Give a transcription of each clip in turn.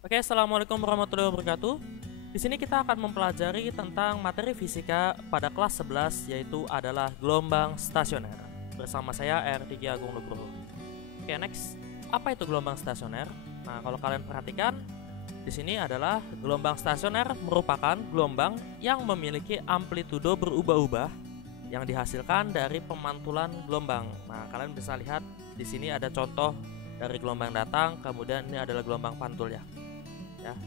Oke, assalamualaikum warahmatullahi wabarakatuh. Di sini kita akan mempelajari tentang materi fisika pada kelas 11, yaitu adalah gelombang stasioner. Bersama saya R3 Agung Nugroho. Oke, next. Apa itu gelombang stasioner? Nah, kalau kalian perhatikan, di sini adalah gelombang stasioner merupakan gelombang yang memiliki amplitudo berubah-ubah yang dihasilkan dari pemantulan gelombang. Nah, kalian bisa lihat di sini ada contoh dari gelombang datang, kemudian ini adalah gelombang pantul ya.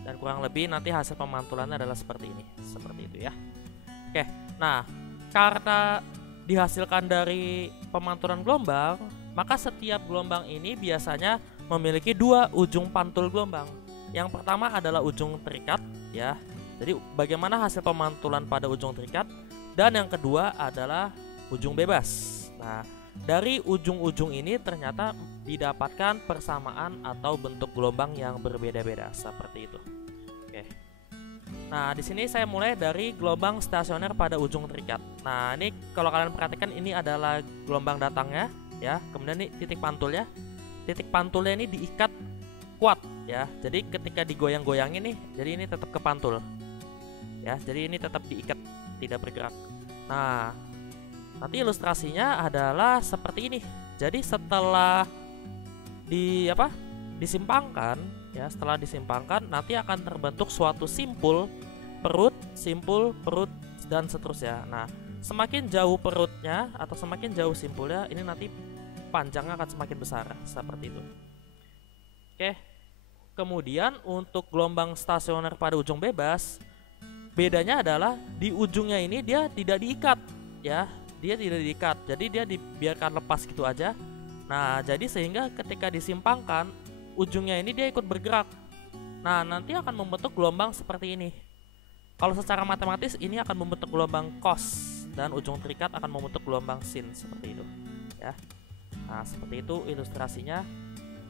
Dan kurang lebih nanti hasil pemantulannya adalah seperti ini, seperti itu ya. Oke, nah karena dihasilkan dari pemantulan gelombang, maka setiap gelombang ini biasanya memiliki dua ujung pantul gelombang. Yang pertama adalah ujung terikat ya. Jadi bagaimana hasil pemantulan pada ujung terikat, dan yang kedua adalah ujung bebas. Nah, dari ujung-ujung ini ternyata didapatkan persamaan atau bentuk gelombang yang berbeda-beda seperti itu. Oke. Nah, di sini saya mulai dari gelombang stasioner pada ujung terikat. Nah, ini kalau kalian perhatikan ini adalah gelombang datangnya ya. Kemudian ini titik pantulnya. Titik pantulnya ini diikat kuat ya. Jadi ketika digoyang-goyangin nih, jadi ini tetap kepantul. Ya, jadi ini tetap diikat, tidak bergerak. Nah, nanti ilustrasinya adalah seperti ini. Jadi setelah disimpangkan ya, setelah disimpangkan nanti akan terbentuk suatu simpul perut dan seterusnya. Nah, semakin jauh perutnya atau semakin jauh simpulnya, ini nanti panjangnya akan semakin besar seperti itu. Oke. Kemudian untuk gelombang stasioner pada ujung bebas, bedanya adalah di ujungnya ini dia tidak diikat ya. Dia tidak diikat, jadi dia dibiarkan lepas gitu aja. Nah, jadi sehingga ketika disimpangkan, ujungnya ini dia ikut bergerak. Nah, nanti akan membentuk gelombang seperti ini. Kalau secara matematis ini akan membentuk gelombang cos, dan ujung terikat akan membentuk gelombang sin seperti itu ya. Nah, seperti itu ilustrasinya.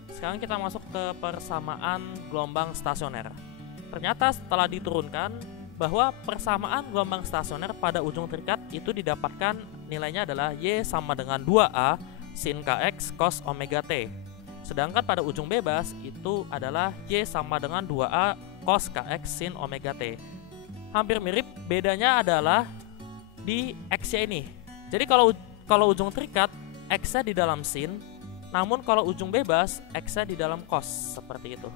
Sekarang kita masuk ke persamaan gelombang stasioner. Ternyata setelah diturunkan bahwa persamaan gelombang stasioner pada ujung terikat itu didapatkan nilainya adalah Y sama dengan 2A sin Kx cos omega T. Sedangkan pada ujung bebas itu adalah Y sama dengan 2A cos Kx sin omega T. Hampir mirip, bedanya adalah di X-nya ini. Jadi kalau ujung terikat X-nya di dalam sin, namun kalau ujung bebas X-nya di dalam cos, seperti itu.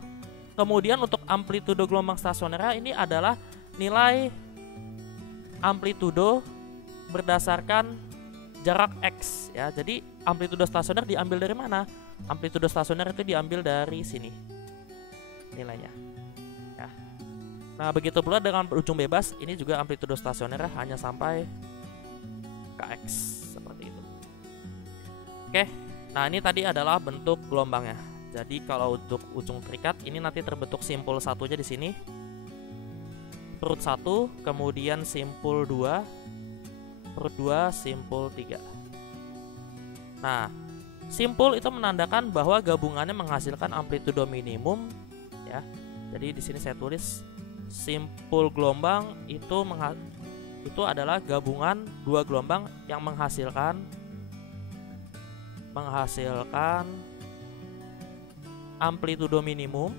Kemudian untuk amplitudo gelombang stasioner ini adalah nilai amplitudo berdasarkan jarak X ya. Jadi amplitudo stasioner diambil dari mana? Amplitudo stasioner itu diambil dari sini nilainya ya. Nah, begitu pula dengan ujung bebas, ini juga amplitudo stasioner hanya sampai Kx seperti itu. Oke. Nah, ini tadi adalah bentuk gelombangnya. Jadi kalau untuk ujung terikat ini nanti terbentuk simpul satunya di sini, perut 1, kemudian simpul 2, perut 2, simpul 3. Nah, simpul itu menandakan bahwa gabungannya menghasilkan amplitudo minimum ya. Jadi di sini saya tulis simpul gelombang itu adalah gabungan dua gelombang yang menghasilkan amplitudo minimum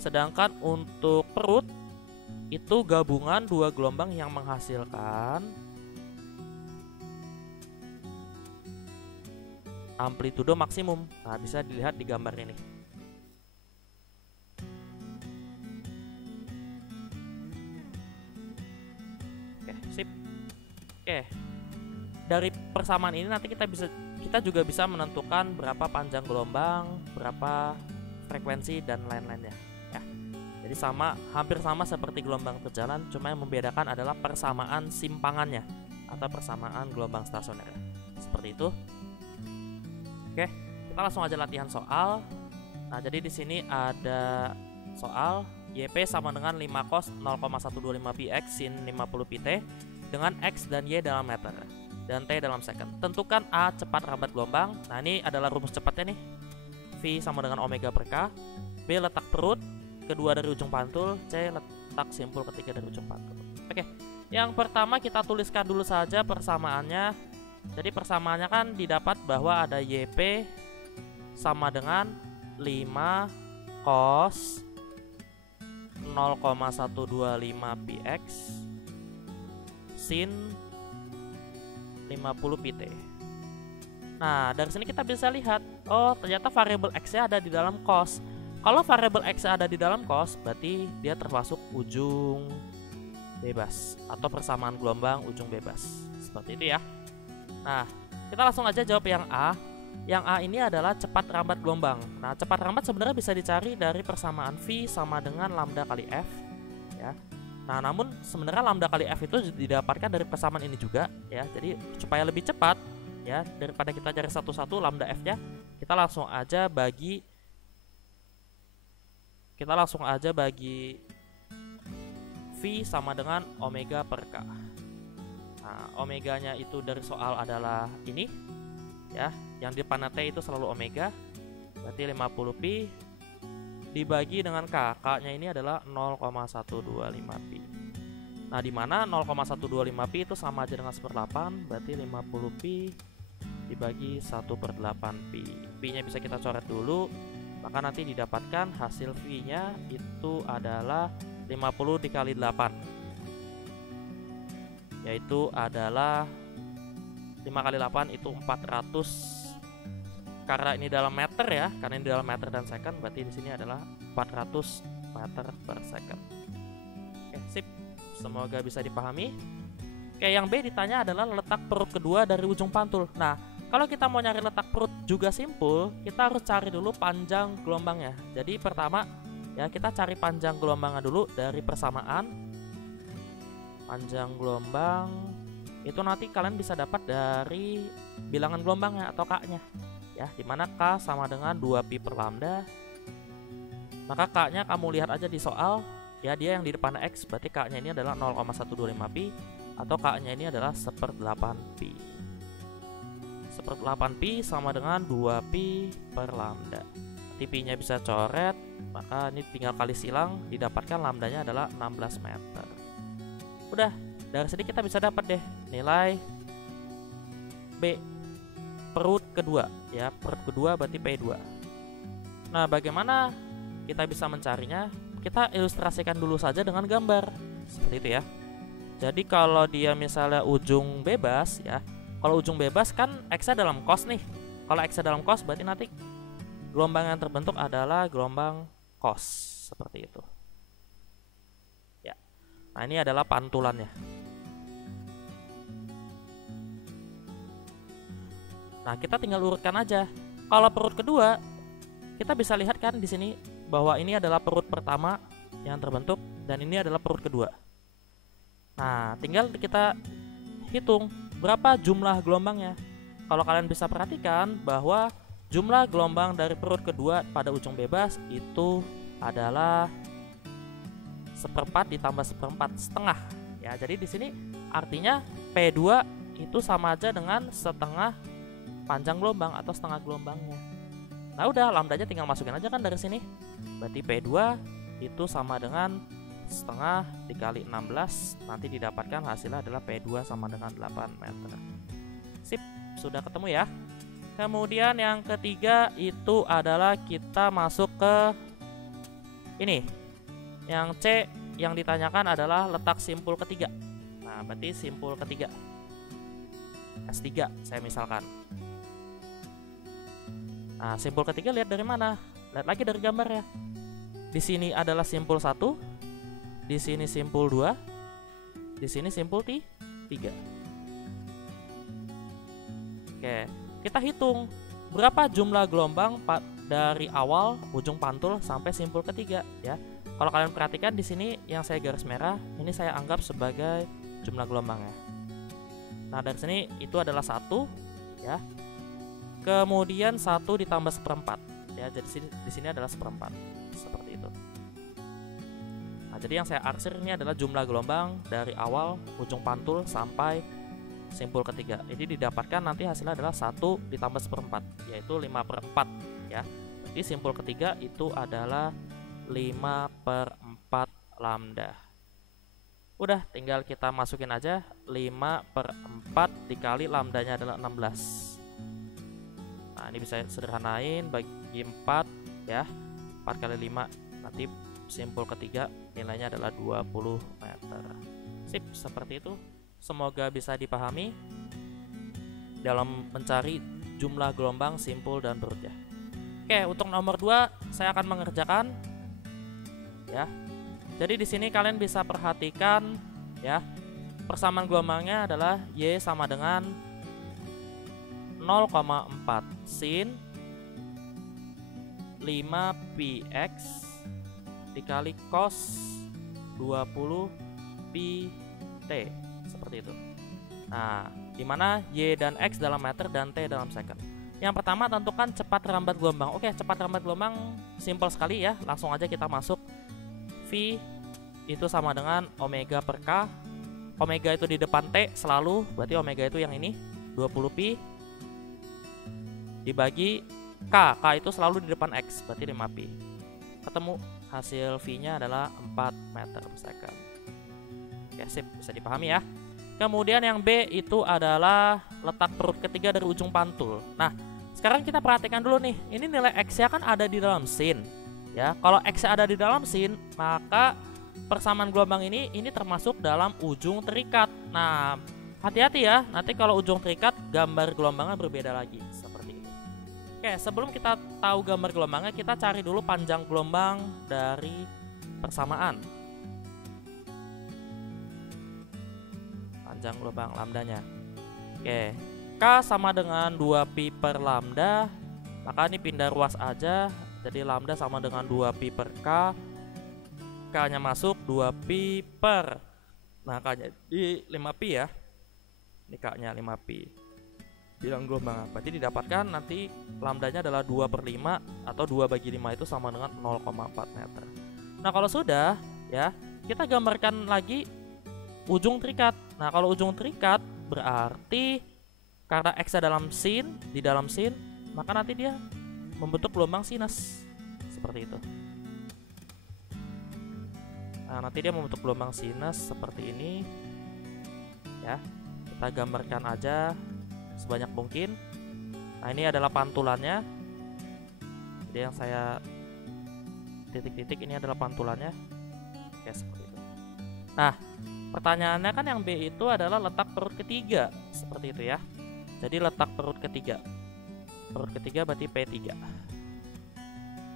sedangkan untuk perut itu gabungan dua gelombang yang menghasilkan amplitudo maksimum. Nah, bisa dilihat di gambar ini. Oke, sip. Oke. Dari persamaan ini nanti kita juga bisa menentukan berapa panjang gelombang, berapa frekuensi dan lain-lainnya ya. Jadi hampir sama seperti gelombang berjalan, cuma yang membedakan adalah persamaan simpangannya atau persamaan gelombang stasioner. Seperti itu. Oke, kita langsung aja latihan soal. Nah, jadi di sini ada soal YP sama dengan 5 cos 0,125 px sin 50 pt dengan X dan Y dalam meter dan T dalam second. Tentukan A cepat rambat gelombang. Nah, ini adalah rumus cepatnya nih. V sama dengan omega per K. B letak perut kedua dari ujung pantul. C letak simpul ketiga dari ujung pantul. Oke, yang pertama kita tuliskan dulu saja persamaannya Jadi persamaannya kan didapat bahwa ada YP sama dengan 5 cos 0,125 px sin 50 pt. Nah, dari sini kita bisa lihat, oh ternyata variabel x-nya ada di dalam cos. Kalau variabel x ada di dalam cos, berarti dia termasuk ujung bebas atau persamaan gelombang ujung bebas. Seperti itu ya. Nah, kita langsung aja jawab yang A. Yang A ini adalah cepat rambat gelombang. Nah, cepat rambat sebenarnya bisa dicari dari persamaan V sama dengan lambda kali F ya. Nah, namun sebenarnya lambda kali F itu didapatkan dari persamaan ini juga ya. Jadi supaya lebih cepat ya, daripada kita cari satu-satu lambda F-nya, kita langsung aja bagi V sama dengan omega per K. Nah, omeganya itu dari soal adalah ini ya, yang di depan T itu selalu omega, berarti 50pi dibagi dengan K. K-nya ini adalah 0,125pi. Nah, di mana 0,125pi itu sama aja dengan 1/8, berarti 50pi dibagi 1/8pi. Pi-nya bisa kita coret dulu, maka nanti didapatkan hasil V-nya itu adalah 50 dikali 8, yaitu adalah 5 kali 8 itu 400. Karena ini dalam meter ya, karena ini dalam meter dan second, berarti di sini adalah 400 meter per second. Oke, sip. Semoga bisa dipahami. Oke, yang B ditanya adalah letak perut kedua dari ujung pantul. Nah, kalau kita mau nyari letak perut juga simpul, kita harus cari dulu panjang gelombangnya. Jadi pertama ya, kita cari panjang gelombangnya dulu dari persamaan. Panjang gelombang itu nanti kalian bisa dapat dari bilangan gelombangnya atau K-nya ya, dimana K sama dengan 2pi per lambda. Maka K-nya kamu lihat aja di soal ya, dia yang di depan X, berarti K-nya ini adalah 0,125pi atau K-nya ini adalah 1/8pi. 1/8pi sama dengan 2pi per lambda. Pi-nya bisa coret, maka ini tinggal kali silang, didapatkan lambdanya adalah 16 meter. Udah, dari sini kita bisa dapat deh nilai B, perut kedua ya. Perut kedua berarti P2. Nah, bagaimana kita bisa mencarinya? Kita ilustrasikan dulu saja dengan gambar seperti itu ya. Jadi kalau dia misalnya ujung bebas ya, kalau ujung bebas kan X-nya dalam cos nih. Kalau X-nya dalam cos berarti nanti gelombang yang terbentuk adalah gelombang cos seperti itu ya. Nah, ini adalah pantulannya. Nah, kita tinggal urutkan aja. Kalau perut kedua, kita bisa lihat kan di sini bahwa ini adalah perut pertama yang terbentuk dan ini adalah perut kedua. Nah, tinggal kita hitung berapa jumlah gelombangnya. Kalau kalian bisa perhatikan bahwa jumlah gelombang dari perut kedua pada ujung bebas itu adalah 1/4 ditambah 1/4 setengah ya. Jadi di sini artinya P2 itu sama aja dengan setengah panjang gelombang atau setengah gelombangnya. Nah, udah, lambdanya tinggal masukin aja kan dari sini. Berarti P2 itu sama dengan setengah dikali 16, nanti didapatkan hasilnya adalah P2 sama dengan 8 meter. Sip, sudah ketemu ya. Kemudian yang ketiga itu adalah kita masuk ke ini. Yang C yang ditanyakan adalah letak simpul ketiga. Nah, berarti simpul ketiga S3 saya misalkan. Nah, simpul ketiga lihat dari mana? Lihat lagi dari gambar ya. Di sini adalah simpul 1, di sini simpul 2, di sini simpul 3. Oke, kita hitung berapa jumlah gelombang dari awal ujung pantul sampai simpul ketiga ya. Kalau kalian perhatikan di sini yang saya garis merah, ini saya anggap sebagai jumlah gelombangnya. Nah, dari sini itu adalah 1 ya. Kemudian 1 ditambah 1/4 ya. Jadi di sini adalah 1/4 seperti itu. Nah, jadi yang saya arsir ini adalah jumlah gelombang dari awal ujung pantul sampai simpul ketiga. Jadi didapatkan nanti hasilnya adalah 1 ditambah 1/4 yaitu 5/4 ya. Jadi simpul ketiga itu adalah 5/4 lambda. Udah, tinggal kita masukin aja 5/4 dikali lambdanya adalah 16. Nah, ini bisa sederhanain bagi 4 ya. 4 kali 5, nanti simpul ketiga nilainya adalah 20 meter. Sip, seperti itu. Semoga bisa dipahami dalam mencari jumlah gelombang simpul dan perut ya. Oke, untuk nomor 2 saya akan mengerjakan ya. Jadi di sini kalian bisa perhatikan ya. Persamaan gelombangnya adalah Y sama dengan 0,4 sin 5πx dikali cos 20 pi t, seperti itu. Nah, dimana Y dan X dalam meter dan T dalam second. Yang pertama, tentukan cepat rambat gelombang. Oke, cepat rambat gelombang simpel sekali ya. Langsung aja kita masuk. V itu sama dengan omega per K. Omega itu di depan T selalu, berarti omega itu yang ini 20 pi dibagi K. K itu selalu di depan X, berarti 5 pi. Ketemu hasil V-nya adalah 4 meter per second. Oke, sip, bisa dipahami ya. Kemudian yang B itu adalah letak perut ketiga dari ujung pantul. Nah, sekarang kita perhatikan dulu nih. Ini nilai X-nya kan ada di dalam sin. Ya, kalau X-nya ada di dalam sin, maka persamaan gelombang ini termasuk dalam ujung terikat. Nah, hati-hati ya. Nanti kalau ujung terikat, gambar gelombangnya berbeda lagi. Seperti itu. Oke, sebelum kita tahu gambar gelombangnya, kita cari dulu panjang gelombang dari persamaan. Panjang gelombang lambdanya. Oke, K sama dengan 2pi per lambda. Maka ini pindah ruas aja. Jadi lambda sama dengan 2pi per K. K-nya masuk 2pi per. Nah, K-nya di 5pi ya. Ini K-nya 5pi. Bilang gelombang apa? Jadi didapatkan nanti lambdanya adalah 2/5 atau 2 bagi 5 itu sama dengan 0,4 meter. Nah, kalau sudah ya, kita gambarkan lagi ujung terikat. Nah, kalau ujung terikat berarti karena X dalam sin, di dalam sin, maka nanti dia membentuk gelombang sinus. Seperti itu. Nah, nanti dia membentuk gelombang sinus seperti ini. Ya. Kita gambarkan aja sebanyak mungkin. Nah, ini adalah pantulannya. Jadi yang saya titik-titik ini adalah pantulannya. Oke, seperti itu. Nah, pertanyaannya kan yang B itu adalah letak perut ketiga. Seperti itu ya. Jadi letak perut ketiga. Perut ketiga berarti P3.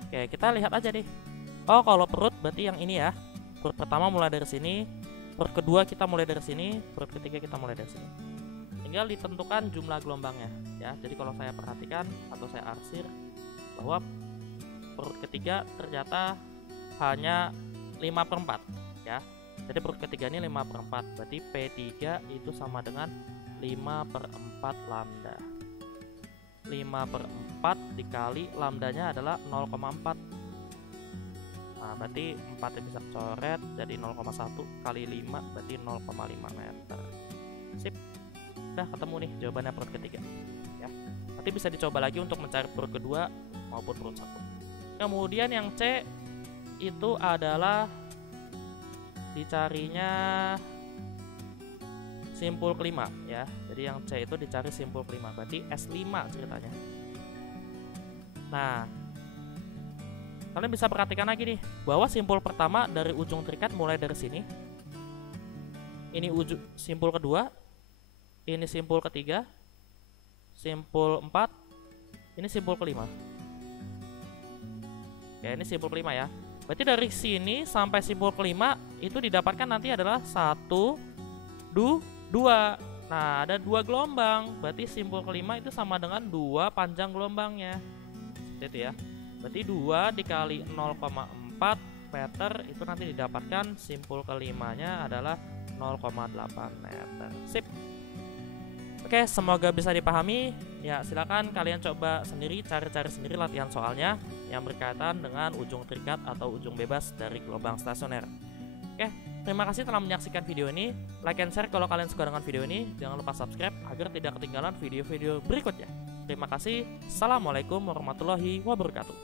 Oke, kita lihat aja nih. Oh, kalau perut berarti yang ini ya. Perut pertama mulai dari sini. Perut kedua kita mulai dari sini. Perut ketiga kita mulai dari sini. Tinggal ditentukan jumlah gelombangnya ya. Jadi kalau saya perhatikan atau saya arsir bahwa perut ketiga ternyata hanya 5/4 ya. Jadi perut ketiga ini 5/4, berarti P3 itu sama dengan 5/4 lambda. 5/4 dikali lambdanya adalah 0,4. Nah, berarti 4 bisa coret jadi 0,1 kali 5 berarti 0,5 meter. Sip. Udah ketemu nih jawabannya perut ketiga ya. Nanti bisa dicoba lagi untuk mencari perut kedua maupun perut satu. Kemudian yang C itu adalah dicarinya simpul kelima ya. Jadi yang C itu dicari simpul kelima, berarti S5 ceritanya. Nah, kalian bisa perhatikan lagi nih bahwa simpul pertama dari ujung terikat mulai dari sini. Ini ujung simpul kedua. Ini simpul ketiga, simpul 4, ini simpul kelima. Ya, ini simpul kelima ya. Berarti dari sini sampai simpul kelima itu didapatkan nanti adalah 1, 2. Nah, ada 2 gelombang. Berarti simpul kelima itu sama dengan 2 panjang gelombangnya. Seperti itu ya. Berarti 2 dikali 0,4 meter itu nanti didapatkan simpul kelimanya adalah 0,8 meter. Sip. Oke, semoga bisa dipahami. Ya, silakan kalian coba sendiri, cari-cari sendiri latihan soalnya yang berkaitan dengan ujung terikat atau ujung bebas dari gelombang stasioner. Oke, terima kasih telah menyaksikan video ini. Like and share kalau kalian suka dengan video ini. Jangan lupa subscribe agar tidak ketinggalan video-video berikutnya. Terima kasih. Assalamualaikum warahmatullahi wabarakatuh.